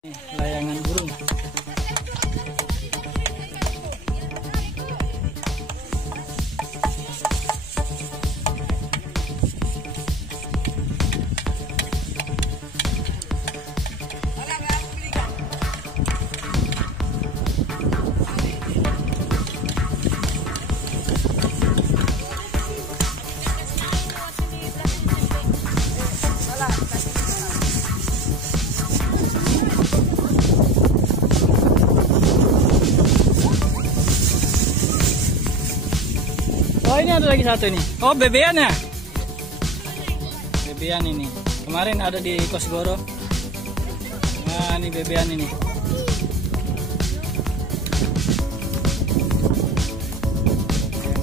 Layangan burung. Oh, ini ada lagi satu nih. Oh, bebean ya? Bebean ini. Kemarin ada di Kosgoro. Nah, ini bebean ini.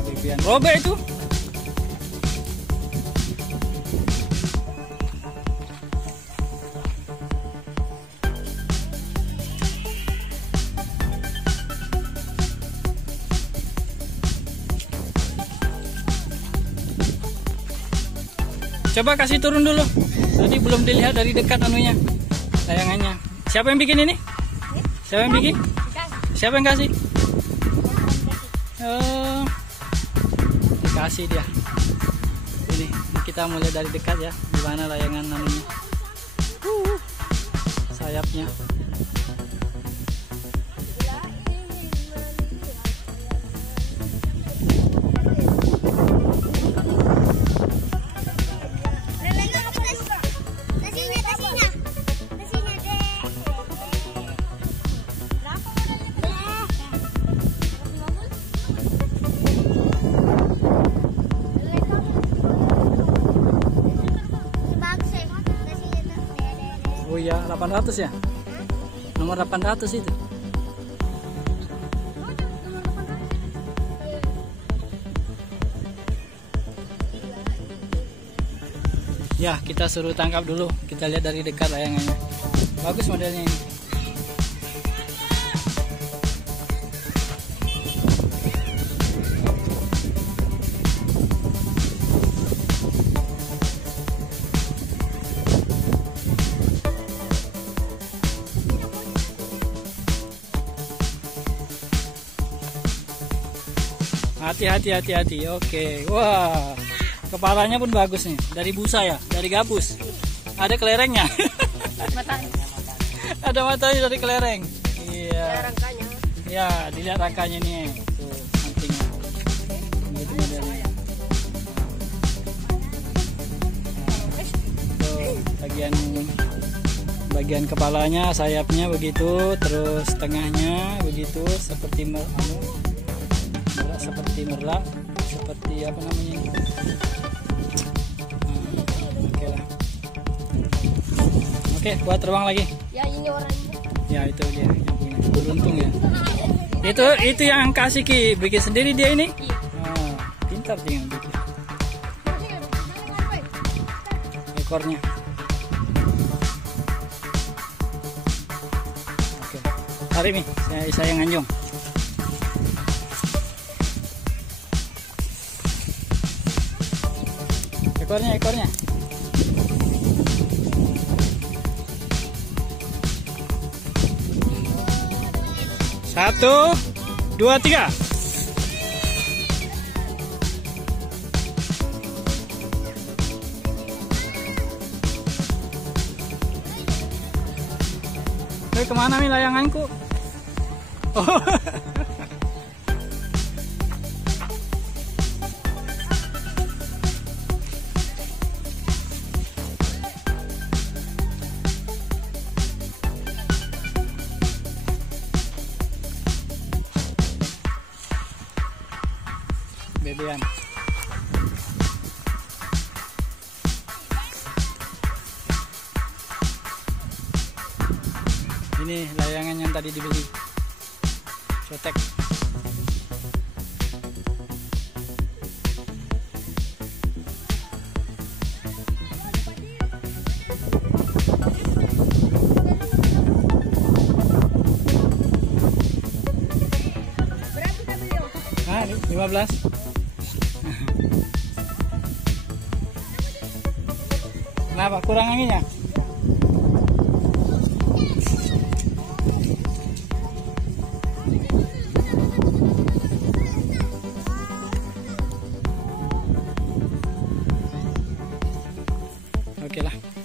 Bebean robek itu. Coba kasih turun dulu. Tadi belum dilihat dari dekat anunya, layangannya. Siapa yang bikin ini? Siapa yang bikin? Siapa yang kasih? Oh, dikasih dia. Ini kita mulai dari dekat ya. Di mana layangan anunya? Sayapnya. Oh ya, 800 ya? Nomor 800 itu. Ya, kita suruh tangkap dulu. Kita lihat dari dekat layangannya. Bagus modelnya ini. Hati-hati. Oke. Wah, kepalanya pun bagus nih. Dari busa ya, dari gabus. Ada kelerengnya. Ada matanya dari kelereng. Iya. Ya, dilihat rangkanya nih. Tuh, antingnya. Gitu modelnya. Tuh, bagian kepalanya, sayapnya begitu, terus tengahnya begitu, seperti merlak, seperti apa namanya ini. Oke lah. Oke, buat terbang lagi. Ya, ini orangnya. Ya, itu dia yang punya. Beruntung ya. Itu yang kasih Ki, bikin sendiri dia ini. Oh, pintar dia yang bikin. Ekornya. Oke. Tarik nih, saya nganjong. Ekornya. 1, 2, 3. Kemana nih layanganku? Oh. Bebean. Ini layangan yang tadi dibeli. Cotek. Ah, 15. Kenapa? Kurang anginnya? Oke lah.